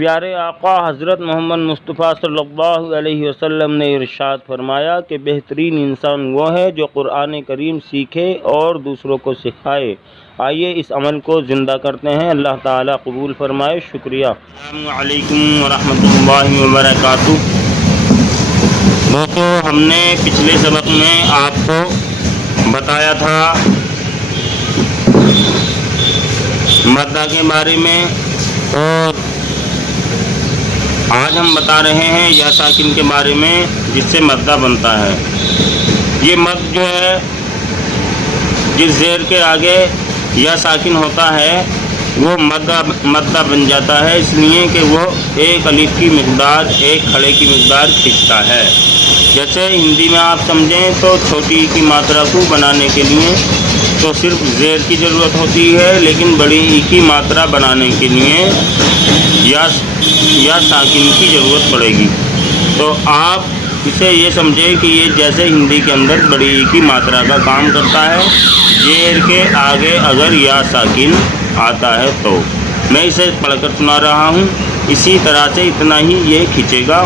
پیارے آقا حضرت محمد مصطفیٰ صلی اللہ علیہ وسلم نے ارشاد فرمایا کہ بہترین انسان وہ ہے جو قرآن کریم سیکھے اور دوسروں کو سکھائے۔ آئیے اس عمل کو زندہ کرتے ہیں، اللہ تعالیٰ قبول فرمائے۔ شکریہ۔ السلام علیکم ورحمۃ اللہ وبرکاتہ۔ دوستو، ہم نے پچھلے سبق میں آپ کو بتایا تھا مدہ کے بارے میں، اور آج ہم بتا رہے ہیں یا ساکن کے بارے میں جس سے مدہ بنتا ہے۔ یہ مد جو ہے جس زیر کے آگے یا ساکن ہوتا ہے وہ مدہ بن جاتا ہے، اس لیے کہ وہ ایک الف کی مقدار، ایک کھڑے کی مقدار کھینچتا ہے۔ جیسے ہندی میں آپ سمجھیں تو چھوٹی کی ماترا کو بنانے کے لیے تو صرف زیر کی ضرورت ہوتی ہے، لیکن بڑی ای کی ماترا بنانے کے لیے یا ساکن کی ضرورت پڑے گی۔ تو آپ اسے یہ سمجھیں کہ یہ جیسے ہندی کے اندر بڑی ای کی ماترا کا کام کرتا ہے، زیر کے آگے اگر یا ساکن آتا ہے تو میں اسے پڑھ کر سنا رہا ہوں، اسی طرح سے اتنا ہی یہ کھینچے گا۔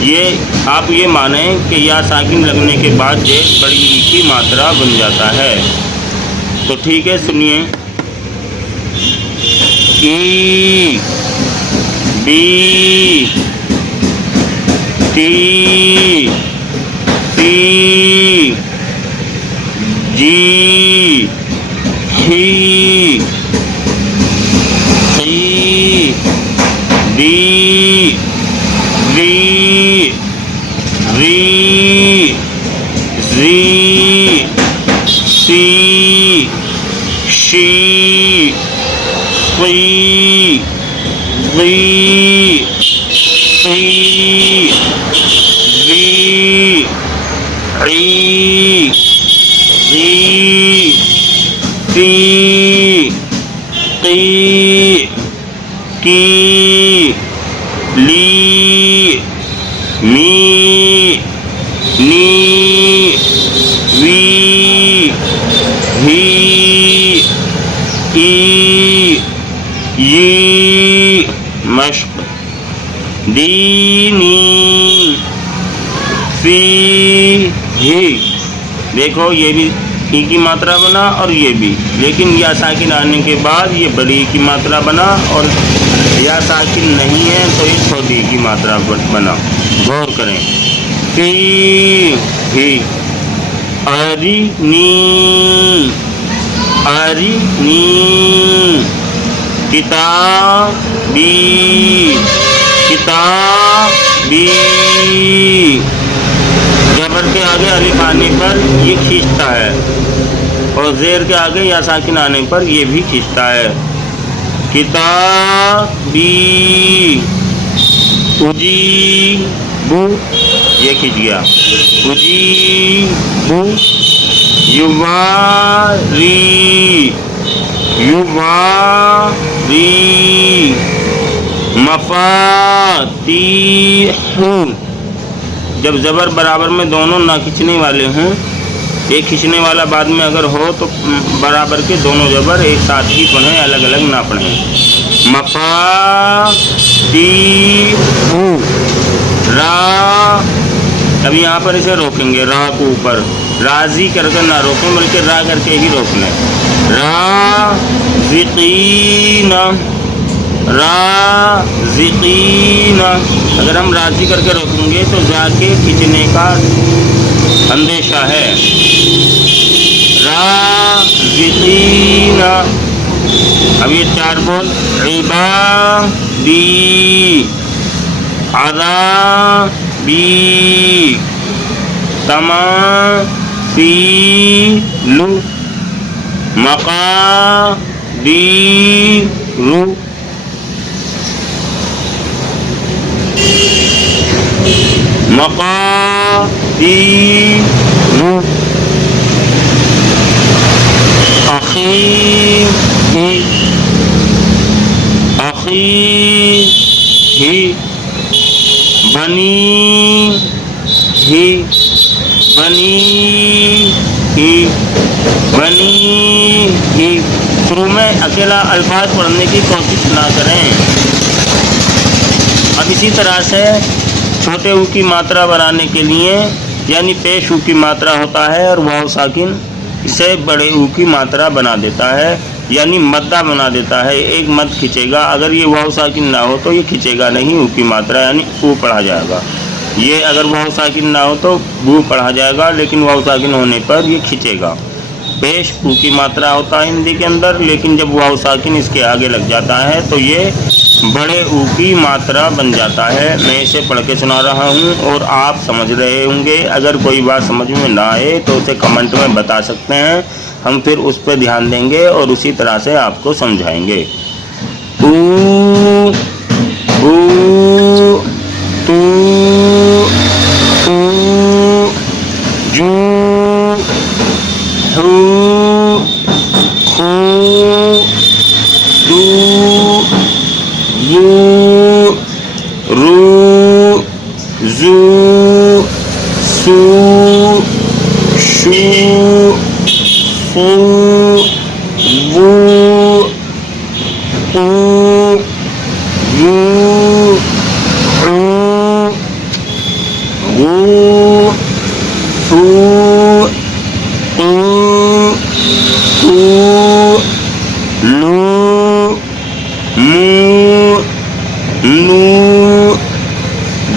یہ آپ یہ مانیں کہ یا ساکن لگنے کے بعد یہ بڑی ای کی ماترا بن جاتا ہے۔ تو ٹھیک ہے، سنیے۔ ای بی ٹی سی جی ہی سی دی ری ری زی سی شی سی ضی سی ذی عی ذی تی قی کی لی می نی وی ہی ای ی مشق دینی فی ہی۔ دیکھو یہ بھی ای کی ماترا بنا اور یہ بھی، لیکن یا ساکن آنے کے بعد یہ بڑی ای کی ماترا بنا، اور یا ساکن نہیں ہے تو یہ چھوٹی ای کی ماترا بنا۔ غور کریں۔ فی ہی ارینی ارینی کتابی کتابی۔ زبر کے آگے الف آنے پر یہ کھینچتا ہے، اور زیر کے آگے یا ساکن آنے پر یہ بھی کھینچتا ہے۔ کتابی اجیبو، یہ کھینچ گیا۔ اجیبو یواری یواری مفاتیح۔ جب زبر برابر میں دونوں نہ کھینچنے والے ہوں، ایک کھینچنے والا بعد میں اگر ہو تو برابر کے دونوں زبر ایک ساتھ ہی پڑھیں، الگ الگ نہ پڑھیں۔ مفاتیح را، اب یہاں پر اسے روکیں گے، را کو اوپر راضی کر کے نہ روکیں بلکہ را کر کے ہی روک لیں۔ رازقین رازقین، اگر ہم راضی کر کے روکیں گے تو جا کے کھینچنے کا اندیشہ ہے۔ رازقین، اب یہ چار بول۔ عبادی عذابی تماثیل مقادیر مقادیر اخی ہی بنی ہی شروع میں اکیلا الفاظ پڑھنے کی کوشش نہ کریں، اسی طرح سے چھوٹے او کی ماترا بنانے کے لیے یعنی پیش او کی ماترا ہوتا ہے اور واو ساکن اسے بڑے او کی ماترا بنا دیتا ہے یعنی مدہ بنا دیتا ہے. ایک مد کھینچے گا, اگر یہ واو ساکن نہ ہو تو یہ کھینچے گا نہیں, او کی ماترا یعنی او پڑھا جائے گا. یہ اگر واو ساکن نہ ہو تو بو پڑھا جائے گا, لیکن واو ساکن ہونے پر یہ کھینچے گا. پیش او کی ماترا ہوتا ہے ہندی کے اندر, لیکن جب واو ساکن اس کے آگے لگ جاتا ہے تو یہ بڑے او کی ماترا بن جاتا ہے. میں اسے پڑھ کے سنا رہا ہوں اور آپ سمجھ رہے ہوں گے. اگر کوئی بات سمجھ میں نہ آئے تو اسے کمنٹ میں بتا سکتے ہیں, ہم پھر اس پہ دھیان دیں گے اور اسی طرح سے آپ کو سمجھائیں گے. او او تو او جو ہو خو دو یو رو زو سو شو فو وو او یو او غو فو او کو لو مو نو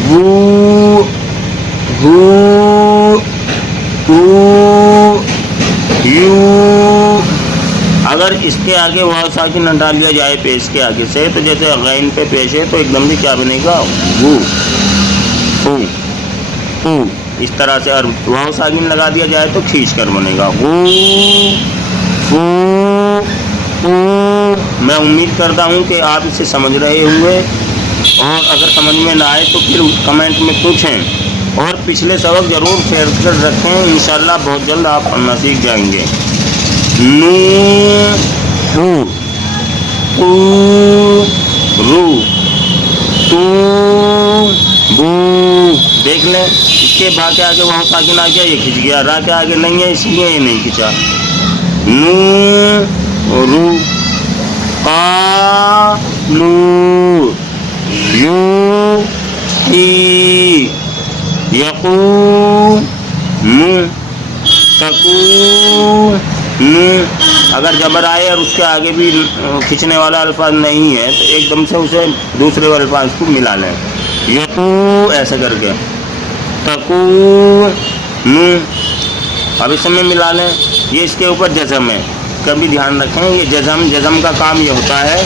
وو ہو او یو. اگر اس کے آگے واو ساکن نہ ڈال دیا جائے پیش کے آگے سے تو جیسے غین پہ پیش ہے تو ایک دم سے کیا بنے گا, وو او او اس طرح سے. اور واو ساکن لگا دیا جائے تو کھینچ کر بنے گا وو او او. میں امید کرتا ہوں کہ آپ اسے سمجھ رہے ہوں گے, اور اگر سمجھ میں نہ آئے تو پھر کمنٹ میں پوچھیں اور پچھلے سبق ضرور شیئر کر رکھیں. انشاءاللہ بہت جلد آپ پڑھنا سیکھ جائیں گے. نو ہو او رو تو بو. دیکھ لیں اس کے با کے آگے وہاں ساکن آ گیا, یہ کھنچ گیا. را کے آگے نہیں ہے اس لیے یہ نہیں کھنچا. نو رو قا لو یو ہی یقو نو تکو نو. اگر جبر آئے اور اس کے آگے بھی کھینچنے والا الفاظ نہیں ہے تو ایک دم سے اسے دوسرے والے الفاظ کو ملا لیں, یقو ایسے کر کے, تکو نو. اب اس میں ملا لیں. یہ اس کے اوپر جزم ہے, کبھی دھیان رکھیں. یہ جزم کا کام یہ ہوتا ہے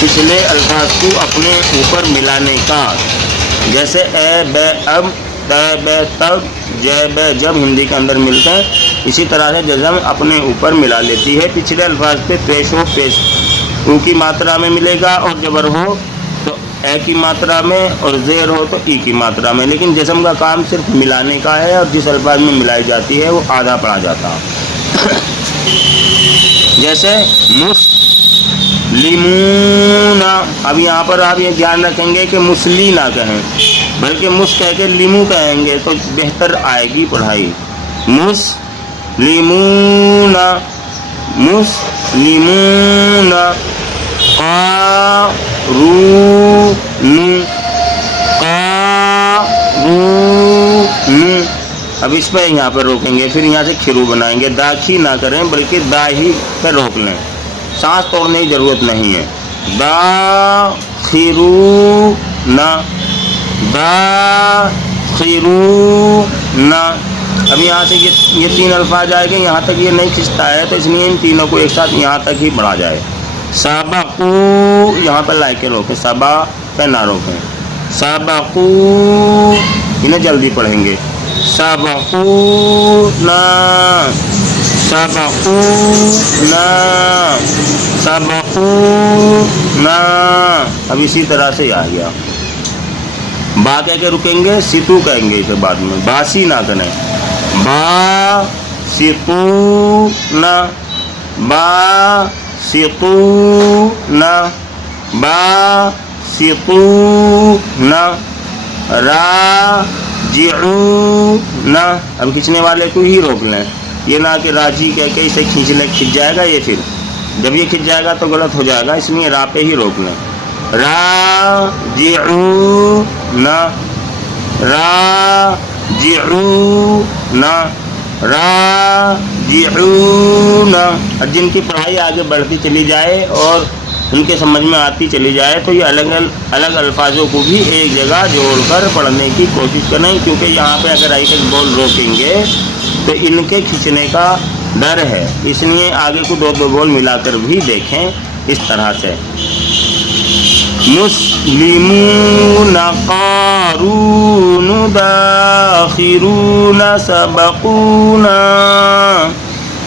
پچھلے الفاظ کو اپنے اوپر ملانے کا. جیسے اے بے اب, تے بے تب, جے بے جب ہندی کے اندر ملتے ہیں, اسی طرح سے جزم اپنے اوپر ملا لیتی ہے. پچھلے الفاظ پہ پیش ہو پیش او کی ماترا میں ملے گا, اور جبر ہو تو اے کی ماترا میں, اور زیر ہو تو ای کی ماترا میں. لیکن جزم کا کام صرف ملانے کا ہے, اور جس الفاظ میں ملائی جاتی ہے وہ آدھا پڑھا جاتا. جیسے مسلمون. اب یہاں پر آپ یہ دھیان رکھیں گے کہ مسلی نہ کہیں, بلکہ مس کہہ کے لیمو کہیں گے تو بہتر آئے گی پڑھائی. مسلمون مسلمون. قارون قارون. اب اس پہ یہاں پر روکیں گے, پھر یہاں سے کھرو بنائیں گے. داخی نہ کریں بلکہ دا ہی پہ روک لیں, سانس توڑنے کی ضرورت نہیں ہے. داخرون داخرون. اب یہاں سے یہ تین الفاظ آئے گے, یہاں تک یہ نہیں کھنچتا ہے تو اس لیے ان تینوں کو ایک ساتھ یہاں تک ہی پڑھا جائے. سبقو یہاں پر لائے کے روکیں, سبا پہ نہ روکیں. سبقو انہیں جلدی پڑھیں گے. سبقونا سبقونا سبقونا. اب اسی طرح سے آ گیا. با کہہ کے رکیں گے, سیتو کہیں گے اسے بعد میں. باسی نہ کریں. با سیتو نہ با سیتو نہ با سیتو نہ. را جعو نہ. اب کھینچنے والے کو ہی روک لیں, یہ نہ کہ راجی کہہ کے اسے کھینچ جائے گا. یہ پھر جب یہ کھنچ جائے گا تو غلط ہو جائے گا, اس لیے را پہ ہی روک لیں. را جعو راجعون راجعون. اور جن کی پڑھائی آگے بڑھتی چلی جائے اور ان کے سمجھ میں آتی چلی جائے تو یہ الگ الفاظوں کو بھی ایک جگہ جوڑ کر پڑھنے کی کوشش کریں, کیونکہ یہاں پہ اگر ایک بول روکیں گے تو ان کے کھنچنے کا ڈر ہے. اس لیے آگے کو دو بول ملا کر بھی دیکھیں اس طرح سے. مسلمون قارون داخرون سبقونا,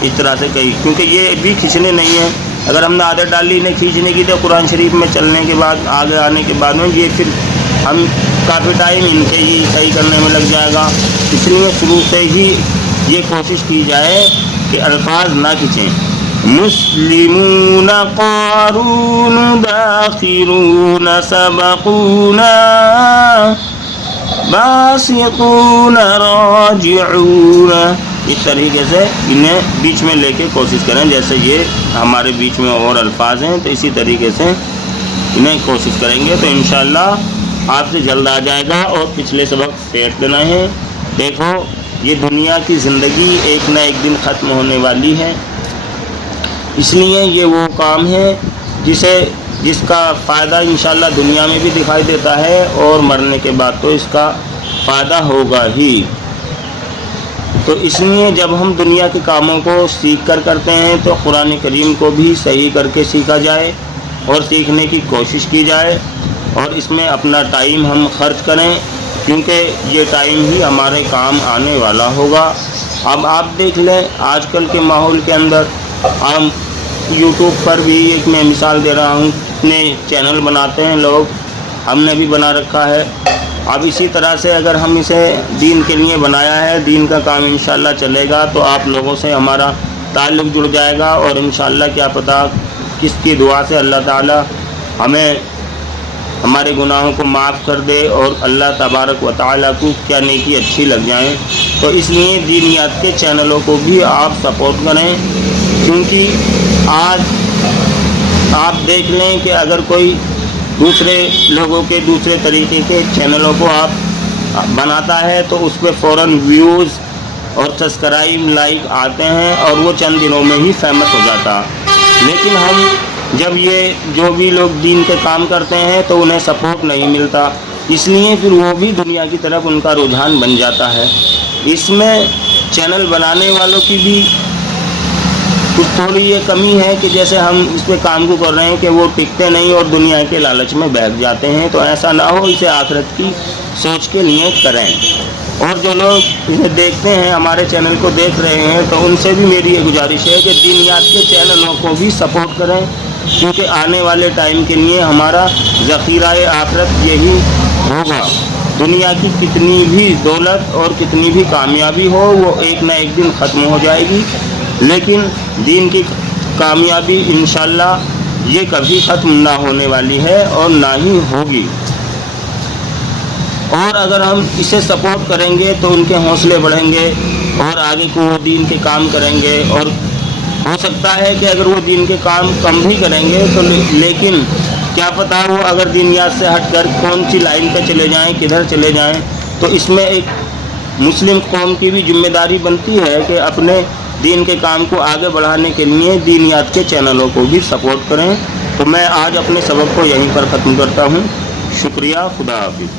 اس طرح سے کہیں, کیونکہ یہ بھی کھینچنے نہیں ہیں. اگر ہم نے عادت ڈالی انہیں کھینچنے کی تو قرآن شریف میں چلنے کے بعد آگے آنے کے بعد میں یہ پھر ہم کافی ٹائم ان کے ہی صحیح کرنے میں لگ جائے گا. اس لیے شروع سے ہی یہ کوشش کی جائے کہ الفاظ نہ کھینچیں. مسلمون قارون داخرون سبقونا باسطون راجعون. اس طریقے سے انہیں بیچ میں لے کے کوشش کریں, جیسے یہ ہمارے بیچ میں اور الفاظ ہیں تو اسی طریقے سے انہیں کوشش کریں گے تو انشاءاللہ آپ سے جلد آ جائے گا. اور پچھلے سبق پھینک دینا ہے. دیکھو یہ دنیا کی زندگی ایک نہ ایک دن ختم ہونے والی ہے, اس لیے یہ وہ کام ہے جس کا فائدہ انشاءاللہ دنیا میں بھی دکھائی دیتا ہے اور مرنے کے بعد تو اس کا فائدہ ہوگا ہی. تو اس لیے جب ہم دنیا کے کاموں کو سیکھ کر کرتے ہیں تو قرآن کریم کو بھی صحیح کر کے سیکھا جائے اور سیکھنے کی کوشش کی جائے اور اس میں اپنا ٹائم ہم خرچ کریں, کیونکہ یہ ٹائم ہی ہمارے کام آنے والا ہوگا. اب آپ دیکھ لیں آج کل کے ماحول کے اندر ہم یوٹیوب پر بھی ایک میں مثال دے رہا ہوں, اتنے چینل بناتے ہیں لوگ, ہم نے بھی بنا رکھا ہے. اب اسی طرح سے اگر ہم اسے دین کے لیے بنایا ہے, دین کا کام انشاءاللہ چلے گا تو آپ لوگوں سے ہمارا تعلق جڑ جائے گا اور انشاءاللہ کیا پتہ کس کی دعا سے اللہ تعالی ہمیں ہمارے گناہوں کو معاف کر دے اور اللہ تبارک و تعالیٰ کو کیا نیکی اچھی لگ جائیں. تو اس لیے دینیات کے چینلوں کو بھی آپ سپورٹ کریں, کیونکہ آج آپ دیکھ لیں کہ اگر کوئی دوسرے لوگوں کے دوسرے طریقے کے چینلوں کو آپ بناتا ہے تو اس پہ فوراً ویوز اور سبسکرائب لائک آتے ہیں اور وہ چند دنوں میں ہی فیمس ہو جاتا. لیکن ہم جب یہ جو بھی لوگ دین کے کام کرتے ہیں تو انہیں سپورٹ نہیں ملتا, اس لیے پھر وہ بھی دنیا کی طرف ان کا رجحان بن جاتا ہے. اس میں چینل بنانے والوں کی بھی کچھ تھوڑی یہ کمی ہے کہ جیسے ہم اس پہ کام کو کر رہے ہیں کہ وہ ٹکتے نہیں اور دنیا کے لالچ میں بیٹھ جاتے ہیں. تو ایسا نہ ہو, اسے آخرت کی سوچ کے لیے کریں. اور جو لوگ اسے دیکھتے ہیں, ہمارے چینل کو دیکھ رہے ہیں, تو ان سے بھی میری یہ گزارش ہے کہ دینیات کے چینلوں کو بھی سپورٹ کریں, کیونکہ آنے والے ٹائم کے لیے ہمارا ذخیرہ آخرت یہی ہوگا. دنیا کی کتنی بھی دولت اور کتنی بھی کامیابی ہو وہ ایک نہ ایک دن ختم ہو جائے گی, لیکن دین کی کامیابی انشاءاللہ یہ کبھی ختم نہ ہونے والی ہے اور نہ ہی ہوگی. اور اگر ہم اسے سپورٹ کریں گے تو ان کے حوصلے بڑھیں گے اور آگے کو وہ دین کے کام کریں گے. اور ہو سکتا ہے کہ اگر وہ دین کے کام کم بھی کریں گے تو لیکن کیا پتہ وہ اگر دینیات سے ہٹ کر کون سی لائن پہ چلے جائیں, کدھر چلے جائیں. تو اس میں ایک مسلم قوم کی بھی ذمہ داری بنتی ہے کہ اپنے دین کے کام کو آگے بڑھانے کے لیے دینیات کے چینلوں کو بھی سپورٹ کریں. تو میں آج اپنے سبق کو یہیں پر ختم کرتا ہوں. شکریہ. خدا حافظ.